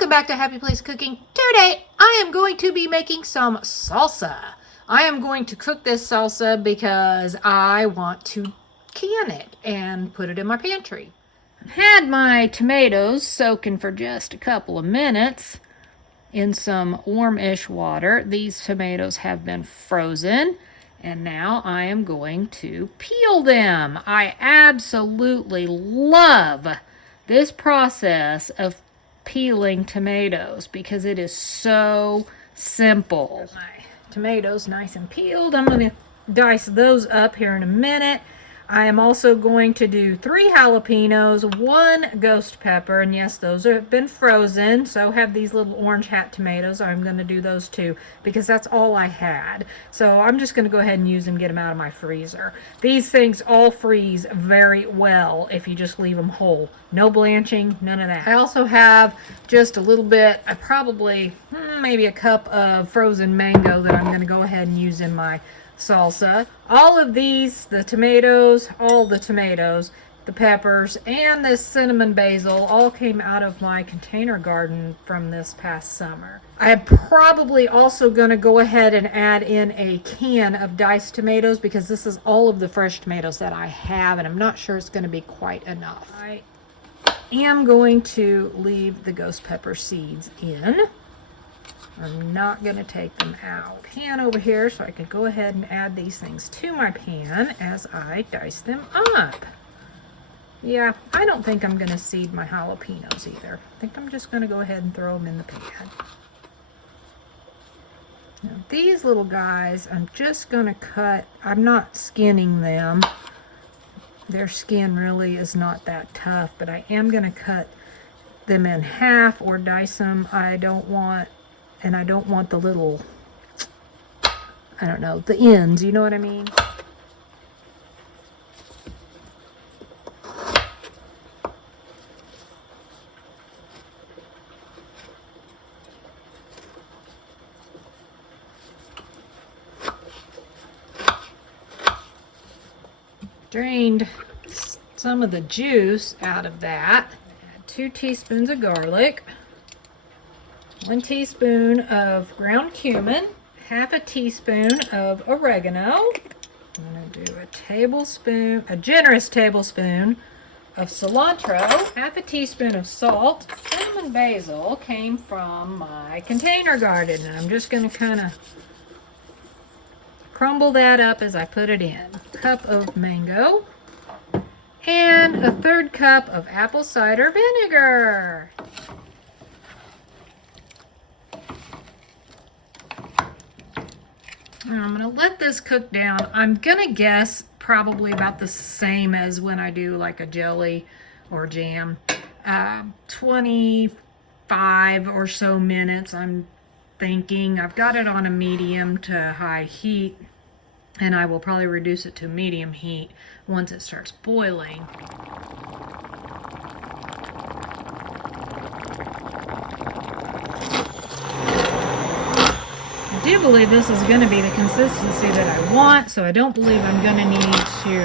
Welcome back to Happy Place Cooking. Today I am going to be making some salsa. I am going to cook this salsa because I want to can it and put it in my pantry. I've had my tomatoes soaking for just a couple of minutes in some warm-ish water. These tomatoes have been frozen and now I am going to peel them. I absolutely love this process of peeling tomatoes because it is so simple. My tomatoes nice and peeled. I'm going to dice those up here in a minute. I am also going to do 3 jalapenos, 1 ghost pepper, and yes, those have been frozen, so have these little orange hat tomatoes. I'm going to do those too because that's all I had. So I'm just going to go ahead and use them, get them out of my freezer. These things all freeze very well if you just leave them whole. No blanching, none of that. I also have just a little bit, probably maybe a cup of frozen mango that I'm going to go ahead and use in my salsa. All of these, the tomatoes, all the tomatoes, the peppers, and this cinnamon basil all came out of my container garden from this past summer. I'm probably also going to go ahead and add in a can of diced tomatoes because this is all of the fresh tomatoes that I have, and I'm not sure it's going to be quite enough. I am going to leave the ghost pepper seeds in. I'm not going to take them out. Pan over here so I can go ahead and add these things to my pan as I dice them up. Yeah, I don't think I'm going to seed my jalapenos either. I think I'm just going to go ahead and throw them in the pan. Now, these little guys, I'm just going to cut. I'm not skinning them. Their skin really is not that tough, but I am going to cut them in half or dice them. I don't want the little, I don't know, the ends, you know what I mean? Drained some of the juice out of that. Add 2 teaspoons of garlic. 1 teaspoon of ground cumin, half a teaspoon of oregano. I'm going to do a generous tablespoon of cilantro, half a teaspoon of salt. Cinnamon basil came from my container garden, and I'm just going to kind of crumble that up as I put it in. A cup of mango and a 1/3 cup of apple cider vinegar. Now I'm going to let this cook down. I'm going to guess probably about the same as when I do like a jelly or jam. 25 or so minutes, I'm thinking. I've got it on a medium to high heat, and I will probably reduce it to medium heat once it starts boiling. I do believe this is going to be the consistency that I want, so I don't believe I'm going to need to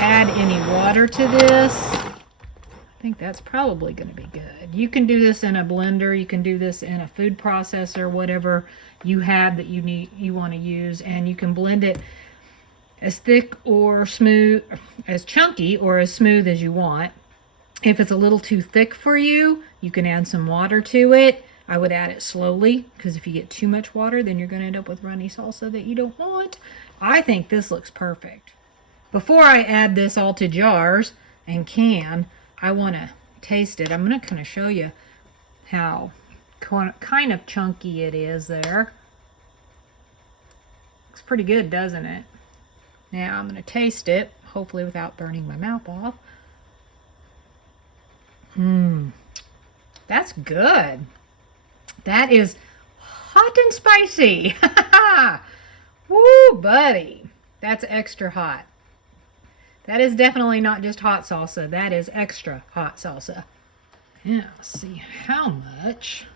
add any water to this. I think that's probably going to be good. You can do this in a blender, you can do this in a food processor, whatever you have that you want to use, and you can blend it as thick or smooth, as chunky or as smooth as you want. If it's a little too thick for you, you can add some water to it. I would add it slowly because if you get too much water, then you're going to end up with runny salsa that you don't want. I think this looks perfect. Before I add this all to jars and can, I want to taste it. I'm going to kind of show you how kind of chunky it is there. Looks pretty good, doesn't it? Now I'm going to taste it, hopefully without burning my mouth off. That's good. That is hot and spicy. Woo, buddy. That's extra hot. That is definitely not just hot salsa. That is extra hot salsa. Now, let's see how much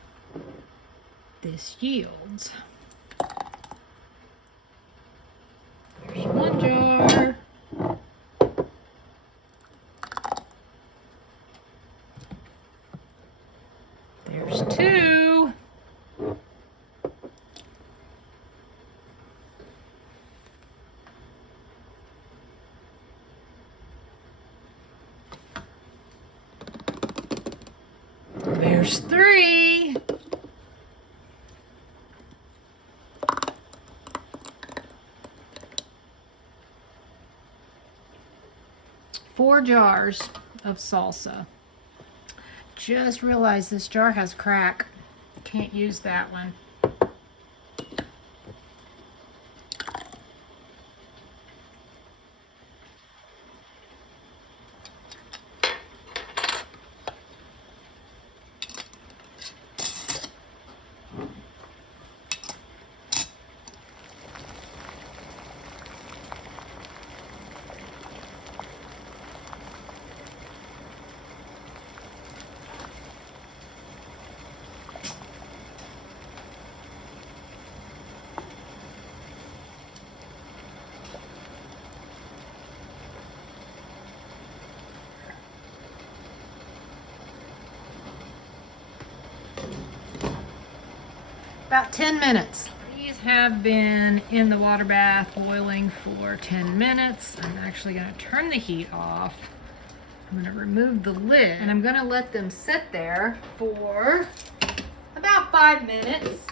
this yields. There's 1 jar. There's There's 3. Four jars of salsa. Just realized this jar has crack. Can't use that one. About 10 minutes. These have been in the water bath boiling for 10 minutes. I'm actually going to turn the heat off. I'm going to remove the lid and I'm going to let them sit there for about 5 minutes.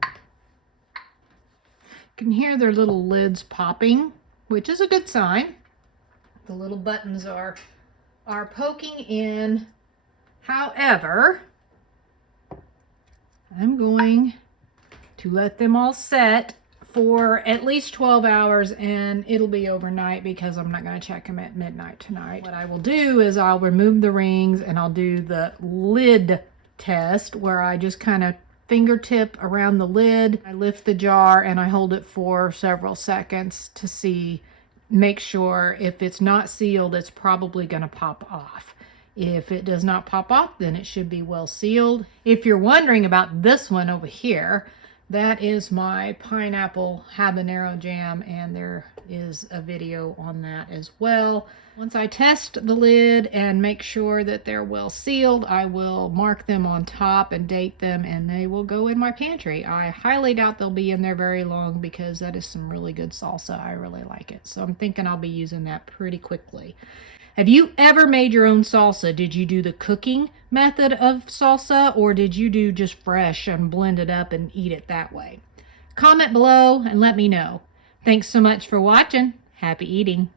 You can hear their little lids popping, which is a good sign. The little buttons are poking in. However, I'm going to let them all set for at least 12 hours and it'll be overnight because I'm not going to check them at midnight tonight. What I will do is I'll remove the rings and I'll do the lid test where I just kind of fingertip around the lid. I lift the jar and I hold it for several seconds to make sure if it's not sealed, it's probably going to pop off. If it does not pop off, then it should be well sealed. If you're wondering about this one over here, that is my pineapple habanero jam, and there is a video on that as well. Once I test the lid and make sure that they're well sealed, I will mark them on top and date them, and they will go in my pantry. I highly doubt they'll be in there very long because that is some really good salsa. I really like it. So I'm thinking I'll be using that pretty quickly. Have you ever made your own salsa? Did you do the cooking method of salsa or did you do just fresh and blend it up and eat it that way? Comment below and let me know. Thanks so much for watching. Happy eating.